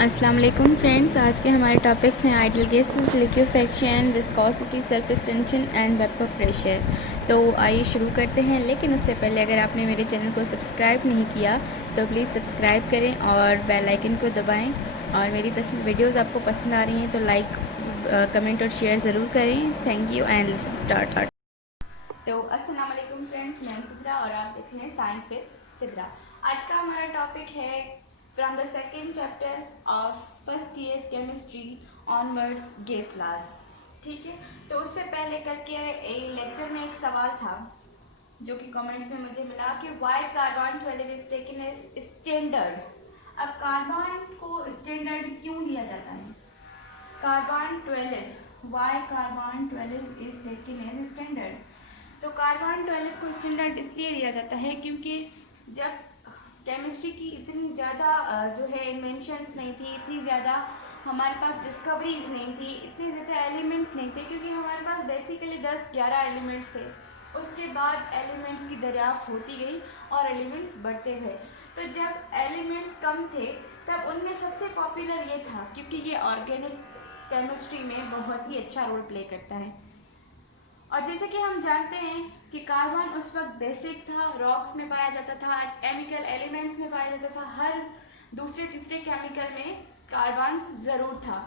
अस्सलाम वालेकुम फ्रेंड्स। आज के हमारे टॉपिक्स हैं ideal gases, liquefaction, viscosity, surface tension and vapour pressure. तो आइए शुरू करते हैं, लेकिन उससे पहले अगर आपने मेरे चैनल को सब्सक्राइब नहीं किया तो प्लीज़ सब्सक्राइब करें और बेल आइकन को दबाएं। और मेरी वीडियोज़ आपको पसंद आ रही हैं तो लाइक, कमेंट और शेयर ज़रूर करें। Thank you and let's start. तो अस्सलाम वालेकुम फ्रेंड्स, मैं हूं सिद्रा और आप देख रहे हैं साइंस विद सिद्रा। आज का हमारा टॉपिक है from the second chapter of first year chemistry onwards gas laws. ठीक है, तो उससे पहले करके लेक्चर में एक सवाल था जो कि कमेंट्स में मुझे मिला कि why carbon 12 is taken as standard. अब कार्बन को स्टैंडर्ड क्यों लिया जाता है? Carbon 12, why carbon 12 is taken as standard. तो कार्बन 12 को स्टैंडर्ड इसलिए लिया जाता है क्योंकि जब केमिस्ट्री की इतनी ज़्यादा जो है इन्वेंशंस नहीं थी, इतनी ज़्यादा हमारे पास डिस्कवरीज नहीं थी, इतने ज़्यादा एलिमेंट्स नहीं थे, क्योंकि हमारे पास बेसिकली 10-11 एलिमेंट्स थे। उसके बाद एलिमेंट्स की दरियाफ्त होती गई और एलिमेंट्स बढ़ते गए। तो जब एलिमेंट्स कम थे तब उनमें सबसे पॉपुलर ये था, क्योंकि ये ऑर्गेनिक केमिस्ट्री में बहुत ही अच्छा रोल प्ले करता है। और जैसे कि हम जानते हैं कि कार्बन उस वक्त बेसिक था, रॉक्स में पाया जाता था, केमिकल एलिमेंट्स में पाया जाता था, हर दूसरे तीसरे केमिकल में कार्बन ज़रूर था।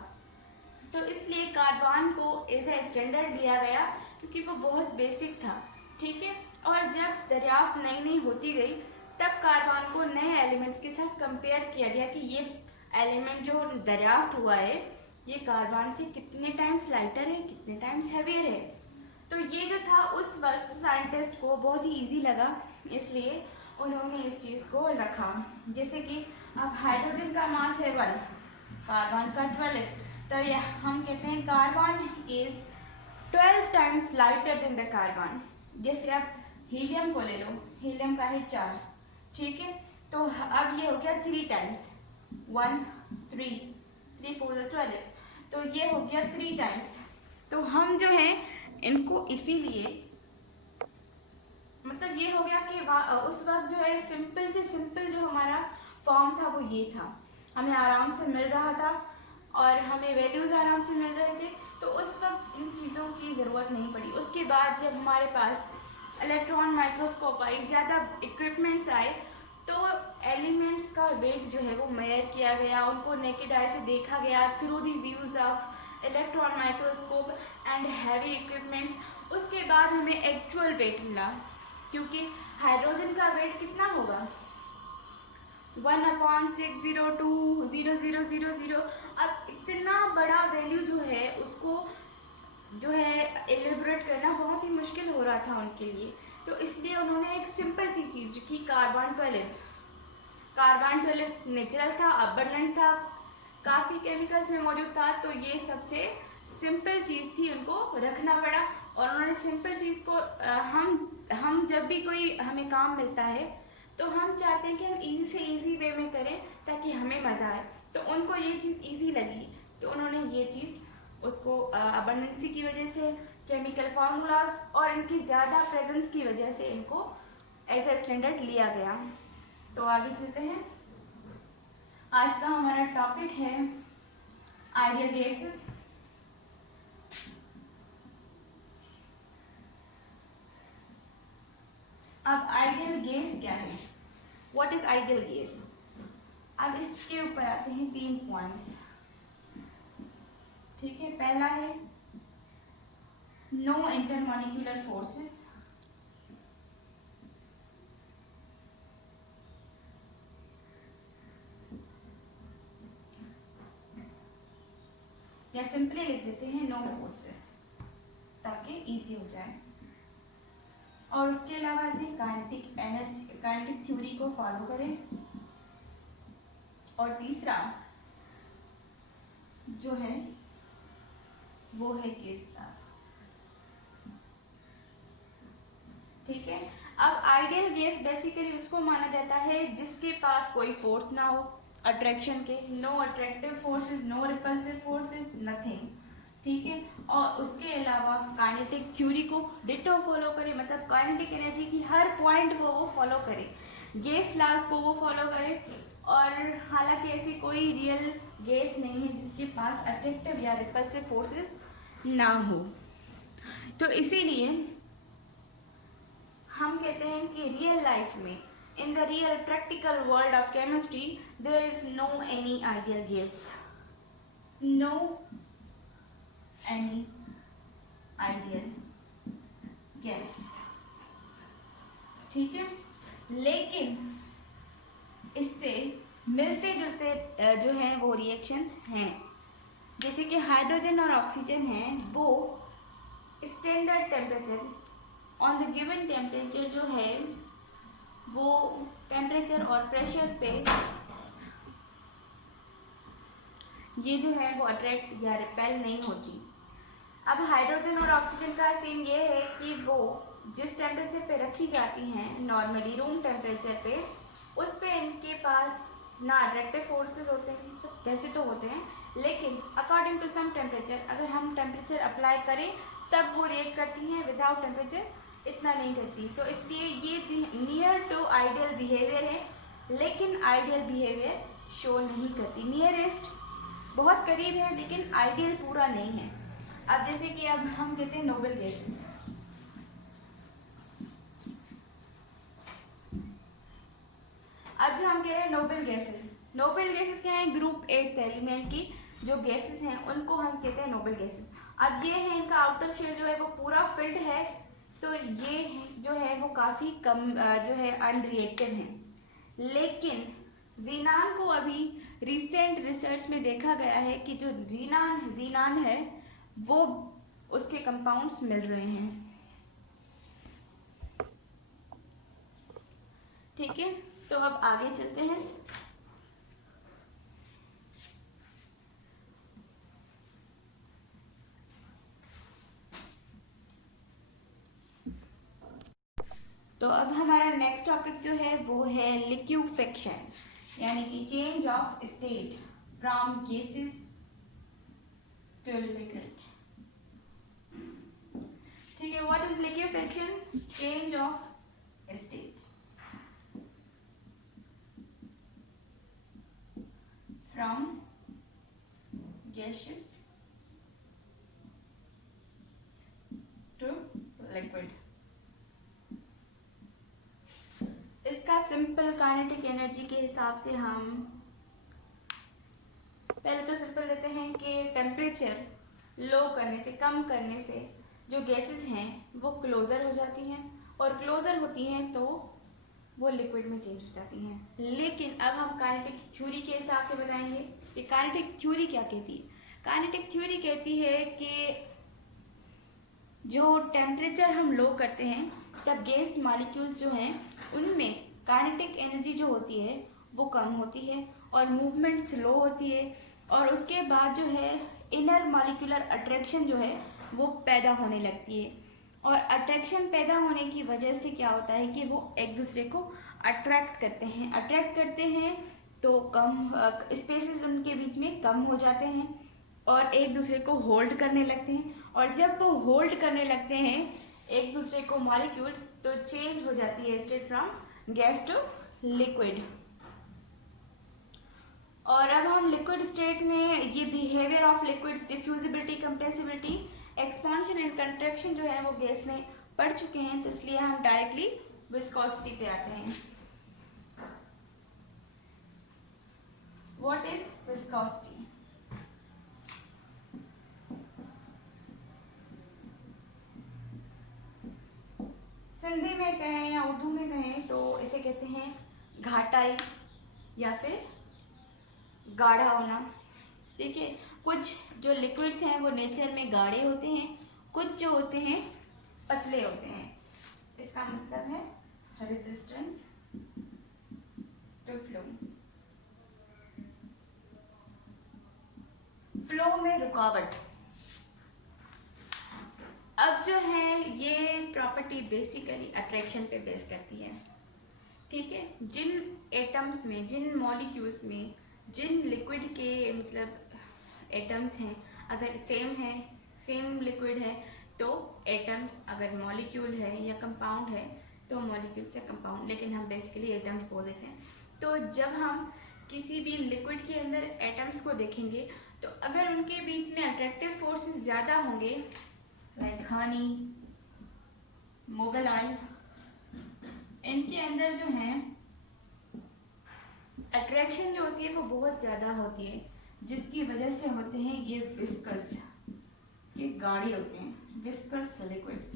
तो इसलिए कार्बन को एज ए स्टैंडर्ड लिया गया क्योंकि वो बहुत बेसिक था। ठीक है, और जब दरियाफ्त नई नई होती गई तब कार्बन को नए एलिमेंट्स के साथ कंपेयर किया गया कि ये एलिमेंट जो दरियाफ्त हुआ है ये कार्बन से कितने टाइम्स लाइटर है, कितने टाइम्स हैवियर है। तो ये जो था उस वक्त साइंटिस्ट को बहुत ही इजी लगा, इसलिए उन्होंने इस चीज़ को रखा। जैसे कि अब हाइड्रोजन का मास है 1, कार्बन का 12, तो ये हम कहते हैं carbon is 12 times lighter than the carbon. जैसे अब हीलियम को ले लो, हीलियम का है 4, ठीक है, तो अब ये हो गया 3 टाइम्स, 1 3 3 4 12, तो ये हो गया 3 टाइम्स। तो हम जो है इनको इसीलिए मतलब ये हो गया कि उस वक्त जो है सिंपल से सिंपल जो हमारा फॉर्म था वो ये था, हमें आराम से मिल रहा था और हमें वैल्यूज़ आराम से मिल रहे थे, तो उस वक्त इन चीज़ों की ज़रूरत नहीं पड़ी। उसके बाद जब हमारे पास इलेक्ट्रॉन माइक्रोस्कोप आई, ज़्यादा इक्विपमेंट्स आए, तो एलिमेंट्स का वेट जो है वो मेजर किया गया, उनको नेकेड आई से देखा गया through the views of electron microscope and heavy equipments. उसके बाद हमें एक्चुअल वेट मिला, क्योंकि हाइड्रोजन का वेट कितना होगा 1/6020000। अब इतना बड़ा वैल्यू जो है उसको जो है एलिब्रेट करना बहुत ही मुश्किल हो रहा था उनके लिए। तो इसलिए उन्होंने एक सिंपल सी चीज़ की, कार्बन 12। कार्बन 12 नेचुरल था, अबंडेंट था, काफ़ी केमिकल्स में मौजूद था, तो ये सबसे सिंपल चीज़ थी, उनको रखना पड़ा। और उन्होंने सिंपल चीज़ को हम जब भी कोई हमें काम मिलता है तो हम चाहते हैं कि हम इजी से इजी वे में करें ताकि हमें मज़ा आए। तो उनको ये चीज़ इजी लगी, तो उन्होंने ये चीज़ उसको अबंडेंसी की वजह से, केमिकल फार्मूलाज और इनकी ज़्यादा प्रेजेंस की वजह से इनको एज ए स्टैंडर्ड लिया गया। तो आगे चलते हैं। आज का हमारा टॉपिक है आइडियल गैसेस। अब आइडियल गैस क्या है, व्हाट इज आइडियल गैस? अब इसके ऊपर आते हैं 3 पॉइंट्स। ठीक है, पहला है नो इंटरमॉलिक्यूलर फोर्सेस, या सिंपली लिख देते हैं नो फोर्सेस ताकि इजी हो जाए। और उसके अलावा काइनेटिक एनर्जी, काइनेटिक थ्योरी को फॉलो करें। और तीसरा जो है वो है गैस लॉस। ठीक है, अब आइडियल गैस बेसिकली उसको माना जाता है जिसके पास कोई फोर्स ना हो अट्रैक्शन के, no attractive forces, no repulsive forces, nothing. ठीक है, और उसके अलावा काइनेटिक थ्योरी को डिटो फॉलो करे, मतलब काइनेटिक एनर्जी की हर पॉइंट को वो फॉलो करे, गैस लॉज को वो फॉलो करे, और हालांकि ऐसी कोई रियल गैस नहीं है जिसके पास अट्रैक्टिव या रिपल्सिव फोर्सेस ना हो। तो इसीलिए हम कहते हैं कि रियल लाइफ में, in the real practical world of chemistry, there is no any ideal gas, no any ideal gas. ठीक है, लेकिन इससे मिलते जुलते जो हैं वो रिएक्शंस हैं, जैसे कि हाइड्रोजन और ऑक्सीजन हैं, वो standard temperature on the given temperature जो है वो टेम्परेचर और प्रेशर पे ये जो है वो अट्रैक्ट या रिपेल नहीं होती। अब हाइड्रोजन और ऑक्सीजन का सीन ये है कि वो जिस टेम्परेचर पे रखी जाती हैं नॉर्मली रूम टेम्परेचर पे, उस पे इनके पास ना अट्रैक्टिव फोर्सेस होते हैं, तो वैसे तो होते हैं, लेकिन अकॉर्डिंग टू सम टेम्परेचर अगर हम टेम्परेचर अप्लाई करें तब वो रिएक्ट करती हैं, विदाउट टेम्परेचर इतना नहीं करती। तो इसलिए ये नियर टू आइडियल बिहेवियर है, लेकिन आइडियल बिहेवियर शो नहीं करती। नियरेस्ट बहुत करीब है लेकिन आइडियल पूरा नहीं है। अब जैसे कि अब हम कहते हैं नोबल गैसेस, अब जो हम कह रहे हैं नोबल गैसेस, नोबल गैसेस क्या है, ग्रुप 8 एलिमेंट की जो गैसेस हैं उनको हम कहते हैं नोबल गैसेस। अब ये है इनका आउटर शेल जो है वो पूरा फिल्ड है, तो ये जो है वो काफ़ी कम जो है अनरिएक्टेड है। लेकिन जीनान को अभी रिसेंट रिसर्च में देखा गया है कि जो जीनान है वो उसके कंपाउंड्स मिल रहे हैं। ठीक है, तो अब आगे चलते हैं। तो अब हमारा नेक्स्ट टॉपिक जो है वो है लिक्विफेक्शन, यानी कि change of state from gases to liquid. ठीक है, what is liquefaction? Change of state from gases to liquid. इसका सिंपल काइनेटिक एनर्जी के हिसाब से हम पहले तो सिंपल देते हैं कि टेम्परेचर लो करने से, कम करने से जो गैसेस हैं वो क्लोज़र हो जाती हैं, और क्लोज़र होती हैं तो वो लिक्विड में चेंज हो जाती हैं। लेकिन अब हम काइनेटिक थ्योरी के हिसाब से बताएंगे कि काइनेटिक थ्योरी क्या कहती है। काइनेटिक थ्योरी कहती है कि जो टेम्परेचर हम लो करते हैं तब गैस मॉलिक्यूल्स जो हैं उनमें काइनेटिक एनर्जी जो होती है वो कम होती है और मूवमेंट स्लो होती है, और उसके बाद जो है इनर मॉलिक्यूलर अट्रैक्शन जो है वो पैदा होने लगती है। और अट्रैक्शन पैदा होने की वजह से क्या होता है कि वो एक दूसरे को अट्रैक्ट करते हैं तो कम स्पेसेस उनके बीच में कम हो जाते हैं और एक दूसरे को होल्ड करने लगते हैं, और जब वो होल्ड करने लगते हैं एक दूसरे को मॉलिक्यूल्स, तो चेंज हो जाती है state from gas to liquid. और अब हम लिक्विड स्टेट में ये behaviour of liquids, diffusibility, compressibility, expansion and contraction जो है वो गैस में पढ़ चुके हैं, तो इसलिए हम डायरेक्टली विस्कोसिटी पे आते हैं। What is viscosity? सिंधी में कहें या उर्दू में कहें तो इसे कहते हैं घाटाई या फिर गाढ़ा होना। ठीक है, कुछ जो लिक्विड्स हैं वो नेचर में गाढ़े होते हैं, कुछ जो होते हैं पतले होते हैं। इसका मतलब है रेजिस्टेंस टू फ्लो, फ्लो में रुकावट। अब जो है ये प्रॉपर्टी बेसिकली अट्रैक्शन पे बेस करती है। ठीक है, जिन एटम्स में, जिन मॉलिक्यूल्स में, जिन लिक्विड के मतलब एटम्स हैं अगर सेम है, सेम लिक्विड है, तो एटम्स, अगर मॉलिक्यूल है या कंपाउंड है तो मॉलिक्यूल से कंपाउंड, लेकिन हम बेसिकली एटम्स बोल देते हैं। तो जब हम किसी भी लिक्विड के अंदर एटम्स को देखेंगे तो अगर उनके बीच में अट्रैक्टिव फोर्सेस ज़्यादा होंगे, लाइक हनी, मोबिल ऑयल, इनके अंदर जो है अट्रैक्शन जो होती है वो बहुत ज़्यादा होती है, जिसकी वजह से होते हैं ये विस्कस, ये गाढ़े होते हैं, विस्कस लिक्विड्स।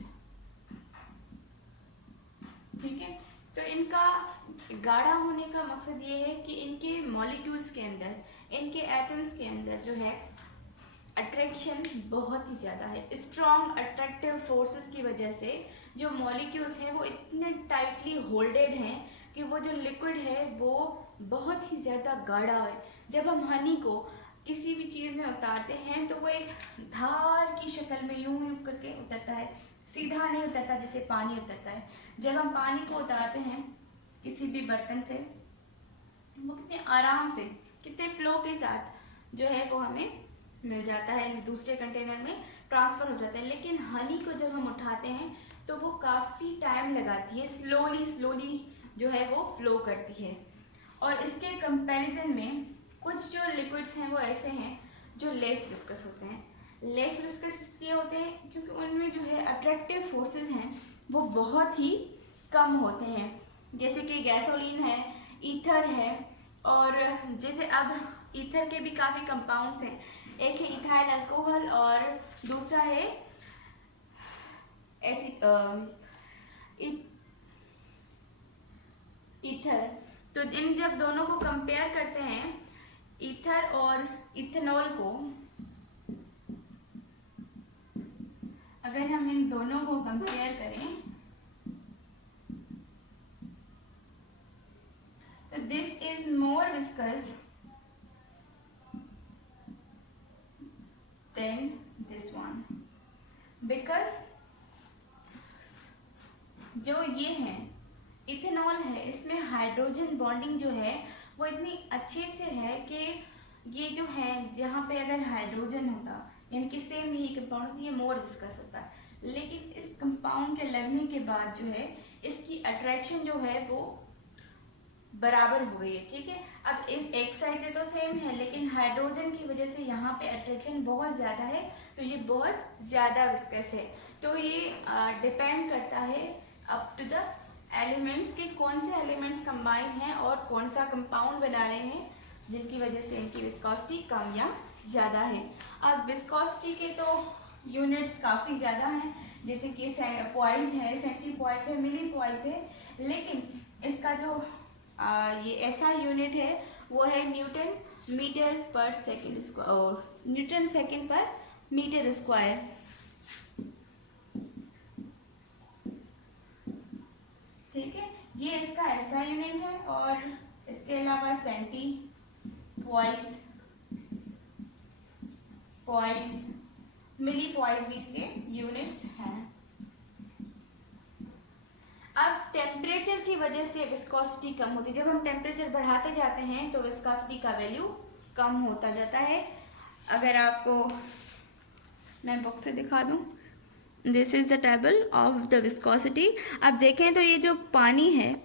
ठीक है, तो इनका गाढ़ा होने का मकसद ये है कि इनके मॉलिक्यूल्स के अंदर, इनके एटम्स के अंदर जो है अट्रैक्शन बहुत ही ज़्यादा है। स्ट्रॉन्ग अट्रैक्टिव फोर्सेस की वजह से जो मॉलिक्यूल्स हैं वो इतने टाइटली होल्डेड हैं कि वो जो लिक्विड है वो बहुत ही ज़्यादा गाढ़ा है। जब हम हनी को किसी भी चीज़ में उतारते हैं तो वो एक धार की शक्ल में यूं यूं करके उतरता है, सीधा नहीं उतरता जैसे पानी उतरता है। जब हम पानी को उतारते हैं किसी भी बर्तन से, वो कितने आराम से, कितने फ्लो के साथ जो है वो हमें मिल जाता है, दूसरे कंटेनर में ट्रांसफ़र हो जाता है। लेकिन हनी को जब हम उठाते हैं तो वो काफ़ी टाइम लगाती है, स्लोली जो है वो फ्लो करती है। और इसके कंपैरिजन में कुछ जो लिक्विड्स हैं वो ऐसे हैं जो लेस विस्कस होते हैं। लेस विस्कस इसलिए होते हैं क्योंकि उनमें जो है अट्रैक्टिव फोर्सेस हैं वो बहुत ही कम होते हैं, जैसे कि गैसोलीन है, ईथर है, और जैसे अब ईथर के भी काफ़ी कंपाउंड्स हैं, एक है इथाइल अल्कोहल और दूसरा है ईथर। तो इन जब दोनों को कंपेयर करते हैं, ईथर और इथेनॉल को, अगर हम इन दोनों को कंपेयर करें तो this is more viscous than this one, because जो ये है इथेनॉल है, इसमें हाइड्रोजन बॉन्डिंग जो है वो इतनी अच्छे से है कि ये जो है जहाँ पे अगर हाइड्रोजन होता, यानी कि सेम यही कंपाउंड होती है, मोर विस्कस होता है। लेकिन इस कंपाउंड के लगने के बाद जो है इसकी अट्रैक्शन जो है वो बराबर हो गई है। ठीक है, अब एक साइड से तो सेम है लेकिन हाइड्रोजन की वजह से यहाँ पे अट्रैक्शन बहुत ज़्यादा है, तो ये बहुत ज़्यादा विस्कस है। तो ये डिपेंड करता है अप टू द एलिमेंट्स के कौन से एलिमेंट्स कंबाइन हैं और कौन सा कंपाउंड बना रहे हैं, जिनकी वजह से इनकी विस्कोसिटी कम या ज़्यादा है। अब विस्कोसिटी के तो यूनिट्स काफ़ी ज़्यादा हैं, जैसे कि पॉइज है, सेंटीपॉइज है, मिली पॉइज है, लेकिन इसका जो ये ऐसा यूनिट है वो है न्यूटन मीटर पर सेकेंड स्क्वायर, न्यूटन सेकेंड पर मीटर स्क्वायर। ठीक है, ये इसका ऐसा यूनिट है, और इसके अलावा सेंटी, पॉइज, मिली पॉइज भी इसके यूनिट्स हैं। अब टेम्परेचर की वजह से विस्कोसिटी कम होती है। जब हम टेम्परेचर बढ़ाते जाते हैं तो विस्कोसिटी का वैल्यू कम होता जाता है। अगर आपको मैं बुक से दिखा दूं, this is the table of the viscosity. अब देखें तो ये जो पानी है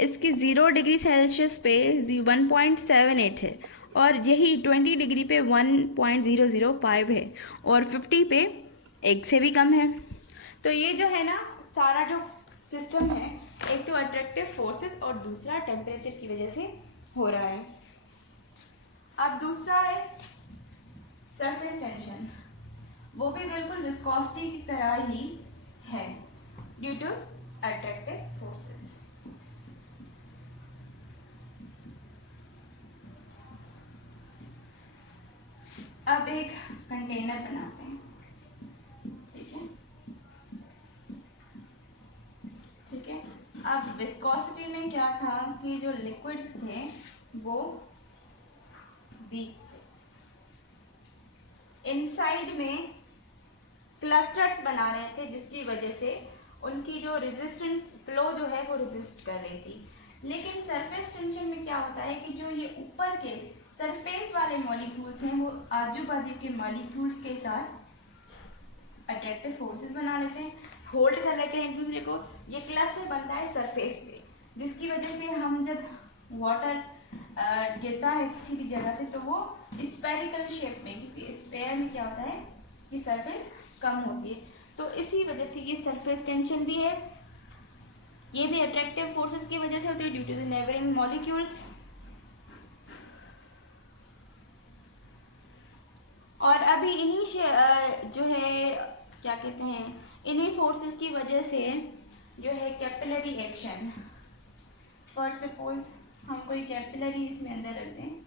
इसकी 0 डिग्री सेल्सियस पे 1.78 है, और यही 20 डिग्री पे 1.005 है, और 50 पे 1 से भी कम है। तो ये जो है ना सारा जो सिस्टम है, एक तो अट्रैक्टिव फोर्सेस और दूसरा टेम्परेचर की वजह से हो रहा है। अब दूसरा है सरफेस टेंशन, वो भी बिल्कुल विस्कोसिटी की तरह ही है ड्यू टू अट्रैक्टिव फोर्सेस। अब एक कंटेनर बनाते हैं, ठीक है। अब विस्कोसिटी में क्या था कि जो लिक्विड्स थे वो वीक से, इनसाइड में क्लस्टर्स बना रहे थे, जिसकी वजह से उनकी जो रेजिस्टेंस फ्लो जो है वो रेजिस्ट कर रही थी। लेकिन सरफेस टेंशन में क्या होता है कि जो ये ऊपर के सरफेस वाले मॉलिक्यूल्स हैं वो आजू बाजू के मॉलिक्यूल्स के साथ अट्रैक्टिव फोर्सेस बना लेते हैं, होल्ड कर लेते हैं एक दूसरे को। ये क्लस्टर बनता है सरफेस पे, जिसकी वजह से हम जब वाटर गिरता है किसी भी जगह से तो वो स्फेरिकल शेप में, क्योंकि स्फेयर में क्या होता है कि सरफेस कम होती है, तो इसी वजह से ये सरफेस टेंशन भी है। ये भी अट्रैक्टिव फोर्सेस की वजह से होती है due to the neighbouring molecules. और अभी इन्हीं जो है क्या कहते हैं, इन्हीं फोर्सेस की वजह से जो है कैपिलरी एक्शन, फॉर सपोज हम कोई कैपिलरी इसमें अंदर रखते हैं,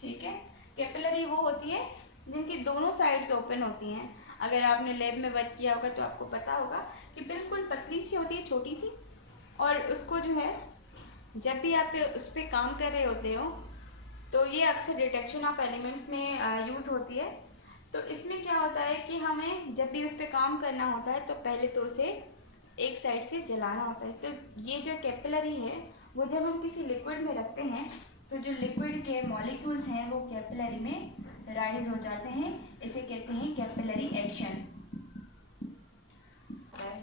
ठीक है। कैपिलरी वो होती है जिनकी दोनों साइड्स ओपन होती हैं। अगर आपने लैब में वर्क किया होगा तो आपको पता होगा कि बिल्कुल पतली सी होती है, छोटी सी, और उसको जो है जब भी आप उस पर काम कर रहे होते हो तो ये अक्सर डिटेक्शन ऑफ एलिमेंट्स में यूज़ होती है। तो इसमें क्या होता है कि हमें जब भी उस पर काम करना होता है तो पहले तो उसे एक साइड से जलाना होता है। तो ये जो कैपिलरी है वो जब हम किसी लिक्विड में रखते हैं तो जो लिक्विड के मॉलिक्यूल्स हैं वो कैपिलरी में राइज हो जाते हैं, इसे कहते हैं capillary action.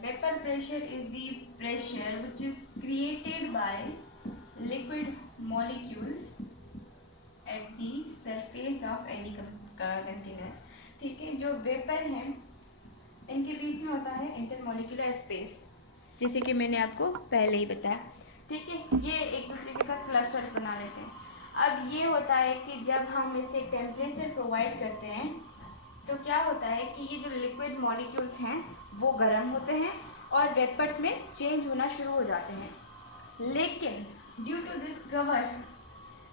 Vapour pressure is the pressure which is created by liquid molecules at the surface of any container, ठीक है। जो वेपर है इनके बीच में होता है इंटरमॉलिक्यूलर स्पेस, जैसे कि मैंने आपको पहले ही बताया, ठीक है। ये एक दूसरे के साथ क्लस्टर्स बना लेते हैं। अब ये होता है कि जब हम इसे टेम्परेचर प्रोवाइड करते हैं तो क्या होता है कि ये जो लिक्विड मॉलिक्यूल्स हैं वो गर्म होते हैं और वेपर्स में चेंज होना शुरू हो जाते हैं, लेकिन ड्यू टू दिस कवर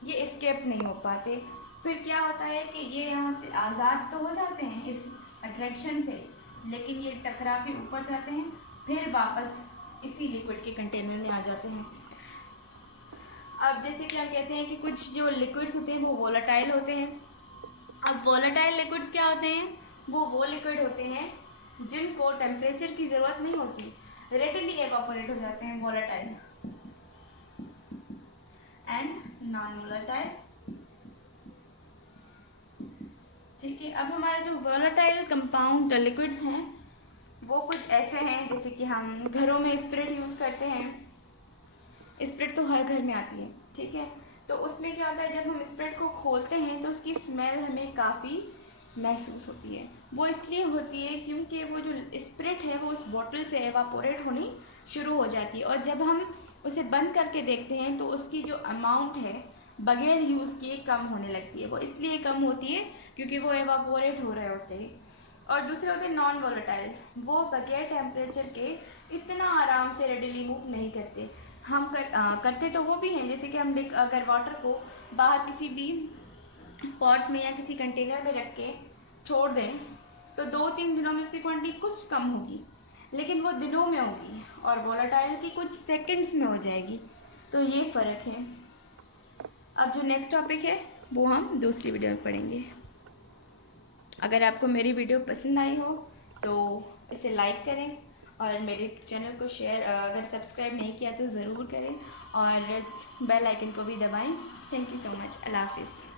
ये एस्केप नहीं हो पाते। फिर क्या होता है कि ये यहाँ से आज़ाद तो हो जाते हैं इस अट्रैक्शन से, लेकिन ये टकरा के ऊपर जाते हैं, फिर वापस इसी लिक्विड के कंटेनर में आ जाते हैं। अब जैसे कि हम कहते हैं कि कुछ जो लिक्विड्स होते हैं वो वोलेटाइल होते हैं। अब वोलेटाइल लिक्विड्स क्या होते हैं, वो लिक्विड होते हैं जिनको टेम्परेचर की ज़रूरत नहीं होती, रेडिली एवापोरेट हो जाते हैं, वोलेटाइल। एंड नॉन वोलेटाइल, ठीक है। अब हमारे जो वोलेटाइल कंपाउंड लिक्विड्स हैं वो कुछ ऐसे हैं, जैसे कि हम घरों में स्पिरिट यूज़ करते हैं। स्पिरिट तो हर घर में आती है, ठीक है। तो उसमें क्या होता है, जब हम स्पिरिट को खोलते हैं तो उसकी स्मेल हमें काफ़ी महसूस होती है। वो इसलिए होती है क्योंकि वो जो स्पिरिट है वो उस बॉटल से एवापोरेट होनी शुरू हो जाती है, और जब हम उसे बंद करके देखते हैं तो उसकी जो अमाउंट है बगैर यूज़ किए कम होने लगती है। वो इसलिए कम होती है क्योंकि वो एवापोरेट हो रहे होते हैं। और दूसरे होते हैं नॉन वोलेटाइल, वो बगैर टेम्परेचर के इतना आराम से रेडिली मूव नहीं करते। हम करते तो वो भी हैं, जैसे कि हम अगर वाटर को बाहर किसी भी पॉट में या किसी कंटेनर में रख के छोड़ दें तो 2-3 दिनों में इसकी क्वांटिटी कुछ कम होगी, लेकिन वो दिनों में होगी, और वोलेटाइल की कुछ सेकंड्स में हो जाएगी। तो ये फ़र्क है। अब जो नेक्स्ट टॉपिक है वो हम दूसरी वीडियो में पढ़ेंगे। अगर आपको मेरी वीडियो पसंद आई हो तो इसे लाइक करें और मेरे चैनल को शेयर, अगर सब्सक्राइब नहीं किया तो ज़रूर करें, और बेल आइकन को भी दबाएं। Thank you so much. अल्लाह हाफिज़।